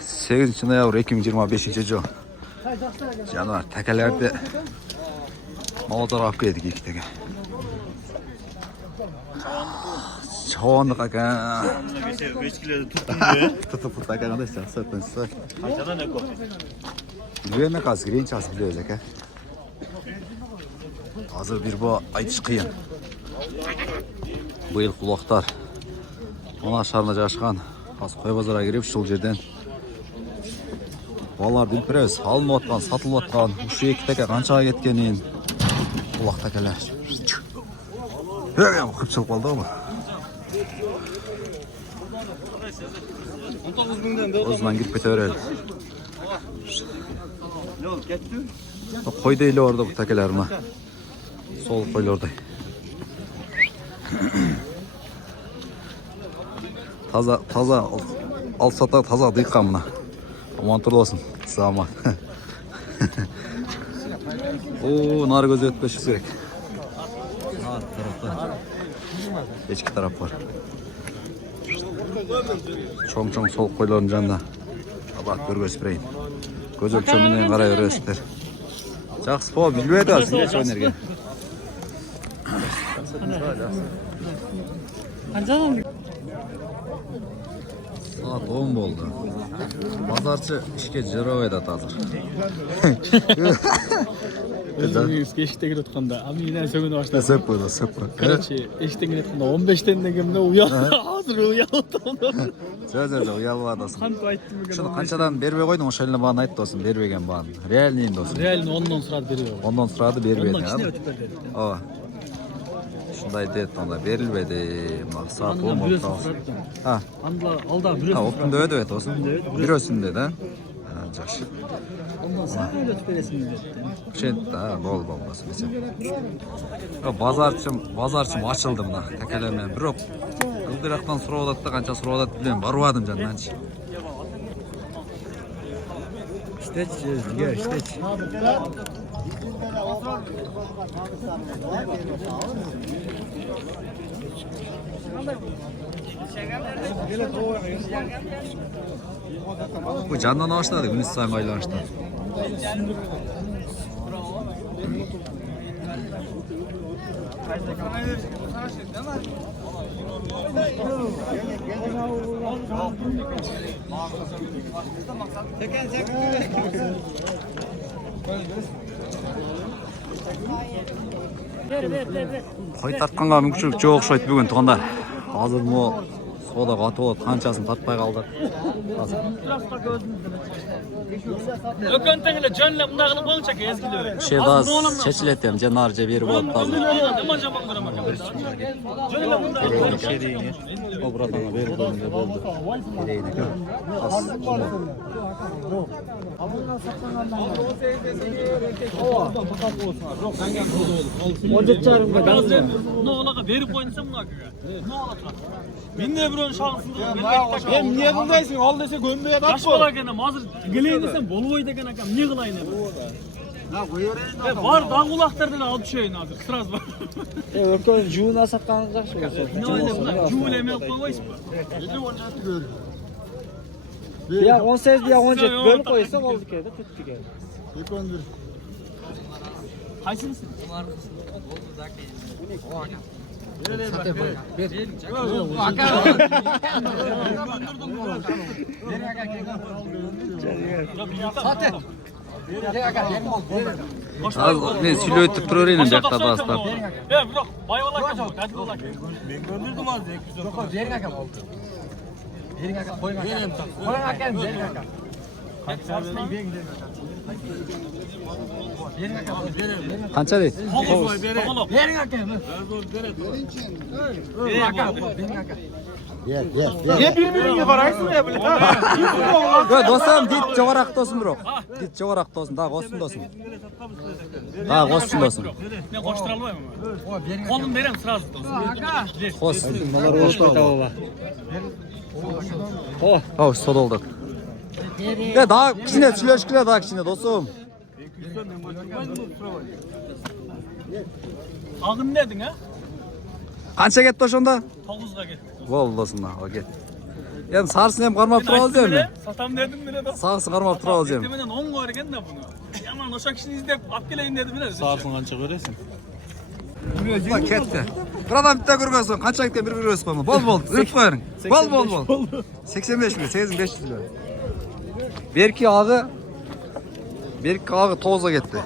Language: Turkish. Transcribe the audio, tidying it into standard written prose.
8 noyabr 2025-yil. Janovar takalarda mozor olib keldik ikkitaga. Çoğunluk akan. 5 kiloda tuttum. Tutup akan da satın. Qanchadan ne ko'p? Bilmem qazı grinças biliyoruz aka. Hazır bir bu aytish qiyin. Bu yil quloqlar. Ona şarına jaşqan. Hozir qo'y bozorga kirib shul yerdan Vallahi bilpres, alınıp satılıp atkan, şu ikkitaka qanchaga ketkenin quloq takalar. Hep qıpçılık oldu ama. 19 mingdan da O'zidan girib ketaveradi. Yo'q, ketdi. Qo'y deyli orada bu takalarni. Sol qo'ylarda. Taza alsata taza dıyqan buna. Aman turlu olsun. Sağman. Oo, nar gözü ötmeşi gerek. Nar tarafta. İçki taraf var. Çoğun sol koyların canında. Bak bir göstereyim. Göz ölçümünden karay göster. Жақсы по bilmedi aslında şu enerji. Saat 10 oldu. Pazarcı işke жарабайт hazır. Өзіңіз ештеңе отқанда, менен сөгіні баштады. Сөп қойды, сөп қойды. Короче, ештеңе отқанда 15-тен дегенде hazır ұялып тұрмын. Жоқ, ұялып адасың. Қантып айттым екен. Шыны қаншадан бербей қойдың, ошайына бағын айтты досын, бербеген бағын. Реальныйын досын. Реально 10-дан сұрады бербей. Ondan sırada bermedi. Ondan кішіне өтіп берді. Aa. Şunday dedi, onda verilmedi. Saat 10 oldu. Ha. Алда Ha, бүресі optun da öde olsun. Bir olsun dedi ha. Жақсы. Ondan sen öyle ötіп бересің dedi. Кішент, бол болмасын mesela. Базарчым açıldı mına. Tekelerмен bir op. Ildıraqtan sұрауdat da қанша sұрауdat білем. Баруадым жаннанчы. İşteç, işteç. Bu candan ağaçladı, günüz sayın aylanıştı. Qo'y tatqanға мүмкіншілік жоқ o'xshaydi bugun tuğanlar. Hozir bu soda qatib oladi, qanchasin tatmay qoldi. Ökönteğiyle canla bunda qilib qo'yingchi ezgili. Shevaz chechilyapti ham, janarja berib oladi hozir. O buradanga berib qo'yingda bo'ldi. Bereyni aka. Noğlaga berip qo'yinsam buna akaga. Noğla turadi. Men de biron şansını Hem niye bundaysın? Ol dese gömbeye Yaş bala ekan, hozir giley desem bo'lmaydi ekan akam, ne qilayin endi? Ha, qo'yaverayın. Bor dağulaqlardan olib tushayin hozir, sraz bor. Ökön juğuna satqanınız yaxshi bo'lsa. Ne öyle buna? Juğulemay qo'ymaysizmi? Ya 18 ya 17 bölüp qo'ysa oldu kedi, tuttu kedi. Eko'ndir. Qaysinisi? Men suylaytib turaverayman bu yoqda bastap. Biroq bayvolar ekan, dadillar ekan. Men gönderdim az 200. Yok, bering akam oldu. Bering akam, qo'ying akam. Qo'ying akam, bering akam. Qancha deydi? Bering akam. Ne birbirine baraysın ya böyle. Yo, do'stim, dit jo'g'aroq to'sin biroq. Dit jo'g'aroq to'sin, da qo'sin do'sin. Ha, qo'sin do'sin. Men qo'shtira olmayman. Qo'lim berem, sraz do'sin. Qo'sin. Oh. Soda oldu. Ya daha kichine suyulashkilar, daha kichine do'stim. Ağın dedin ha? Qancha ketdi o'shanda? 9'ga ketdi. Bo'ldi do'stim, ket. Hem sarsın hem karmap tura alacağım ben. Satam dedim bile de. Sağsın karmap tura alacağım. Eklemeden 10 koyarken de bunu. Yaman o şakişini izleyip akbileyim dedim bile. Sağsın anca göresin. Ulan ketdi. Buradan bitta görgösün. Kança gitken bir görgösün koyma. Bol bol. Üp koyarın. Bol. 85 mi? 8500 lira. Berki ağı toza gitti.